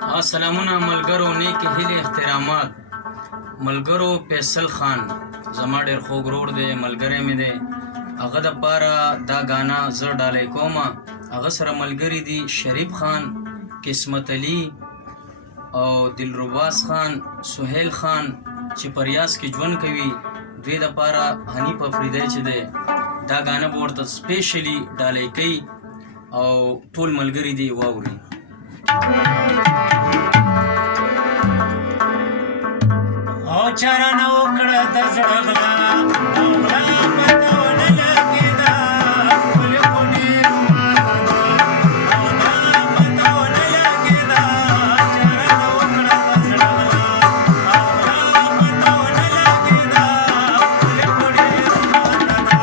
سلامونه ملګرو، نیک هیلې احترامات. ملګرو فیصل خان زما ډېر خوږ ورور دی، ملګری مې دی. هغه دپاره دا ګانا زه ډالۍ کومه. هغه سره ملګري دي شریف خان، قسمت علي او دلرباس خان، سهیل خان چې په ریاض کې ژوند کوي. دوی دپاره حنیف افریدی چې دی دا ګانا به ورته سپیشلي ډالۍ کوي او ټول ملګري دي واوري. او چاره نه وکړه د زړه غلا او غلا پته ونه لګېده ښکلې خونې رومانه ده او دا پته ونه لګېده چاره نه وکړه د زړه غلا او غلا پته ونه لګېده ښکلې خونې رومانه ده.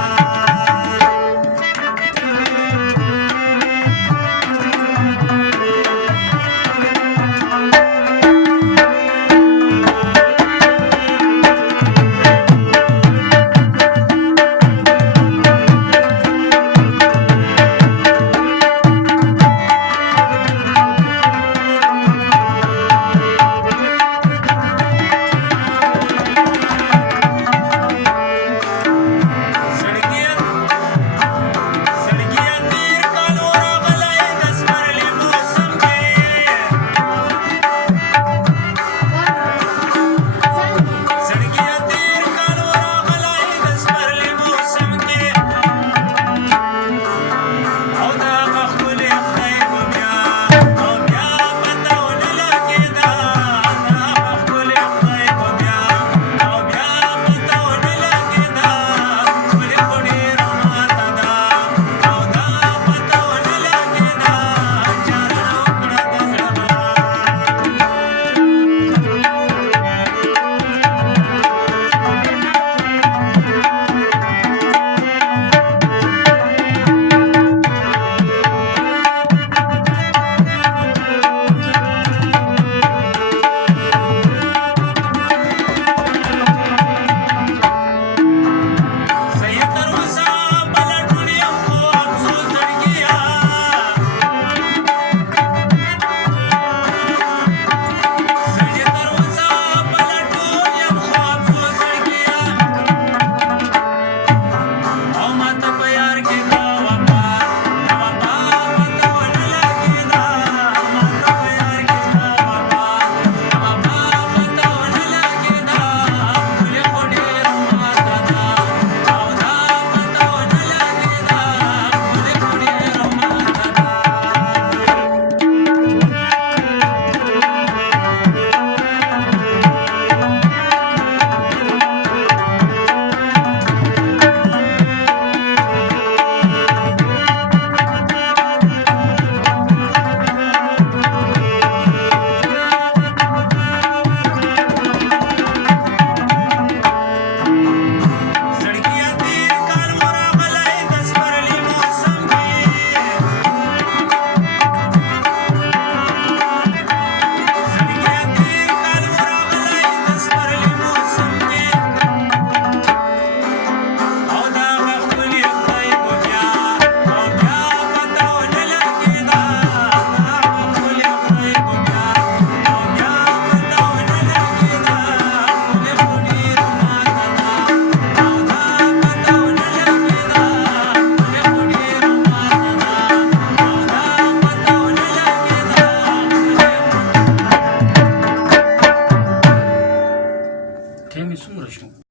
Temiz uğraşım.